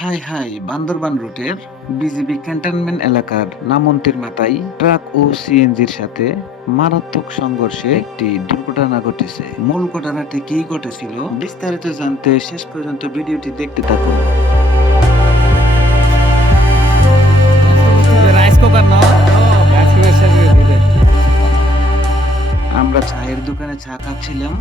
High high Bandarban রুটের BGB cantonment এলাকার নামন্তির মাথায় ট্রাক ও সিএনজির সাথে মারাত্মক সংঘর্ষে একটি দুর্ঘটনা ঘটেছে। মূল ঘটনাটি কি ঘটেছিল বিস্তারিত জানতে শেষ পর্যন্ত ভিডিওটি দেখতে থাকুন। আমরা চায়ের দোকানে চা খাচ্ছিলাম।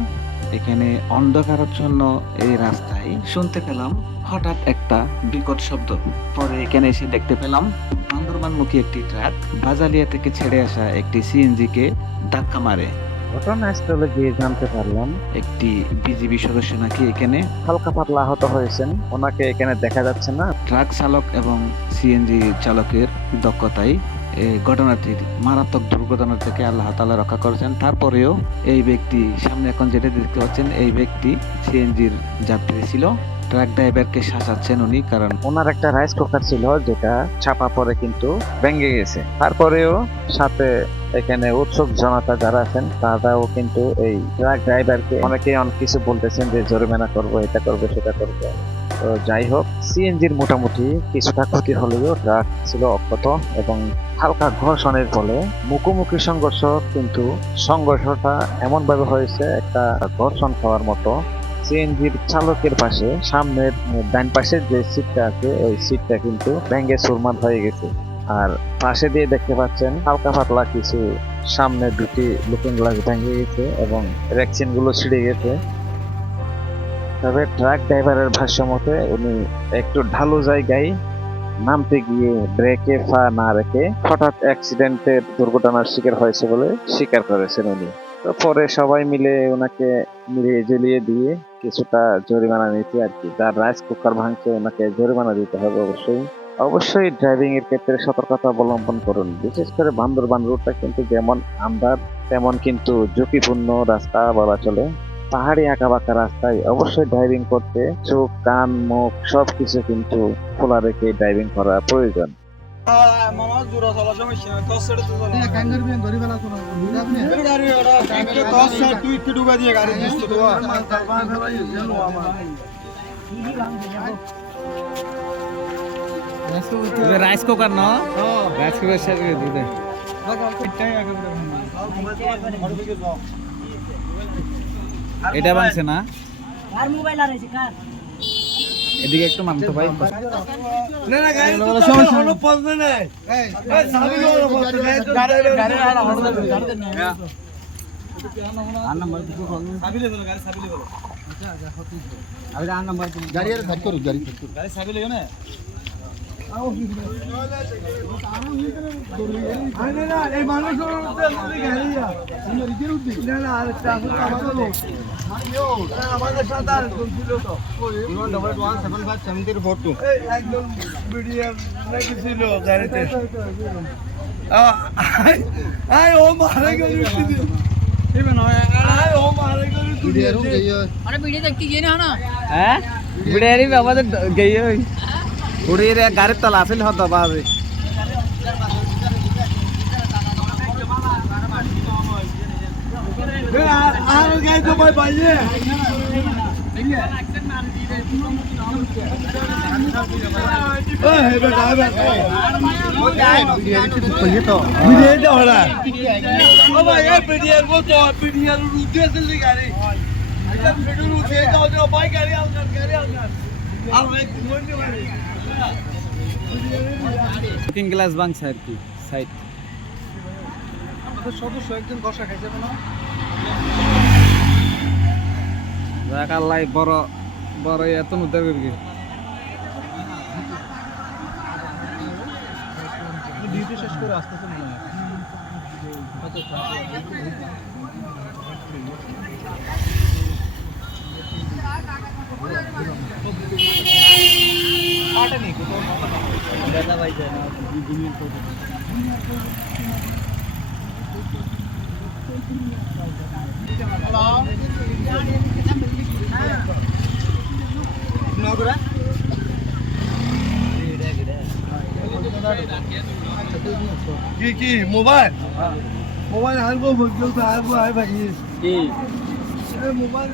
এখানে অন্ধকারাচ্ছন্ন এই রাস্তায় শুনতে পেলাম হঠাৎ একটা বিকট শব্দ। পরে এখানে এসে দেখতে পেলাম বান্দরবানমুখী একটি ট্রাক বাজালিয়া থেকে ছেড়ে আসা একটি সিএনজি কে ধাক্কা মারে। ঘটনাস্থলে গিয়ে জানতে পারলাম একটি বিজিবি সদস্য নাকি এখানে হালকা পাতলা আহত হয়েছেন, ওনাকে এখানে দেখা যাচ্ছে না। ট্রাক চালক এবং সিএনজি চালকের দক্ষতায় এই ঘটনাটির মারাত্মক দুর্ঘটনা থেকে আল্লাহ তাআলা রক্ষা করেছেন। তারপরেও এই ব্যক্তি সামনে এখন যেটা দেখতে পাচ্ছেন, এই ব্যক্তি সিএনজির যাত্রী ছিল। ট্রাক ড্রাইভারকে শাসাচ্ছেন উনি, কারণ ওনার একটা রাইস কুকার ছিল যেটা চাপা পরে কিন্তু ভেঙে গেছে। তারপরেও সাথে এখানে উৎসুক জনতা যারা আছেন তারাও কিন্তু এই ট্রাক ড্রাইভারকে অনেকেই অনেক কিছু বলতেছেন যে জরিমানা করবো, এটা করবে, সেটা করবে। তো যাই হোক, সিএনজির মোটামুটি কিছুটা ক্ষতি হলেও ট্রাক ছিল অক্ষত এবং হালকা ঘর্ষণের ফলে মুখোমুখি সংঘর্ষ, কিন্তু সংঘর্ষটা এমন ভাবে হয়েছে একটা ঘর্ষণ খাওয়ার মতো। সিএনজির চালকের পাশে সামনের ডান পাশের যে সিটটা আছে ওই সিটটা কিন্তু ভেঙে চুরমার হয়ে গেছে। আর পাশে দিয়ে দেখতে পাচ্ছেন হালকা পাতলা কিছু সামনে দুটি লুকিং গ্লাস ভেঙে গেছে এবং রেকচিন গুলো ছিঁড়ে গেছে। তবে ট্রাক ড্রাইভারের ভাষ্য মতে উনি একটু ঢালু জায়গায় নামতে গিয়ে ব্রেকে পা না রেখে হঠাৎ অ্যাক্সিডেন্টের দুর্ঘটনার শিকার হয়েছে বলে স্বীকার করেছেন উনি। তো পরে সবাই মিলে ওনাকে মিলিয়ে জ্বলিয়ে দিয়ে কিছুটা জরিমানা নিতে আর কি। যার রাইস কুকার ভাঙছে ওনাকে জরিমানা দিতে হবে অবশ্যই। অবশ্যই ড্রাইভিং এর ক্ষেত্রে সতর্কতা অবলম্বন করুন। বিশেষ করে বান্দরবান রুটটা কিন্তু যেমন আন্দার তেমন কিন্তু ঝুঁকিপূর্ণ রাস্তা বলা চলে। পাহাড়ি আঁকাবাঁকা রাস্তায় অবশ্যই ড্রাইভিং করতে চোখ, কান, মুখ সবকিছু কিন্তু খোলা রেখে ড্রাইভিং করা প্রয়োজন। রাইস কুকার না, রাইস কুকার সাথে দুধে এটা বানছে না। কার মোবাইল আর আছে কার? এদিকে একটু মানতো ভাই। না না গাড়ি তো কোনো পছন্দ নাই। এই সাবি লোক পছন্দ নাই তো গাড়ি আর হড় দে গাড়ি দে না। আর নাম্বার দুটো ফোন সাবি লে গাড়ি সাবি লে বলো। আচ্ছা আচ্ছা হতি আরে আর নাম্বার গাড়ি আর ধর করু গাড়ি সাবি লে না। আরে না এই মানুষের উদ্দেশ্যে গাড়ি না না আর ট্রাফিক আমাদের লোক আমাদের সাথে আর ছিল তো 17757 একজন বিডিআর নাকি ছিল গাড়িতে আই ও মারে গলি ইভেন আই ও মারে গলি বিডিআর গইयो अरे वीडियो देखती गई ना হ্যাঁ বিড়ারি আমাদের গই ওই উড়ি রে গাড়ির তলা ফিল হতো বাজে আর গাই তো ভাই ভাইয়ে ওই বেটা বেটা কইয়ে তো বিডিআর তো হলা ও ভাই এই বিডিআর মতো বিডিআর উদ্দেশ্যে লি গাড়ি এটা ভিডিও উঠে দাও দাও ভাই গাড়ি আলগার আর ভাই কোন গাড়ি লুকিং গ্লাস বাংছে আর কি সাইড। আমাদের সদস্য একজন কষা খাইছে না জাকাল্লাই বড় বড় এত উদ্ধার করবি। ডিউটি শেষ করে আসতেছে মনে হয় আটা নেই কোথাও দাদা ভাই যায় না দুনিয়ার ফটো নগরা কি মোবাইল মোবাইল হারবো বলছো তো হারবো আয় ভাই কি মোবাইল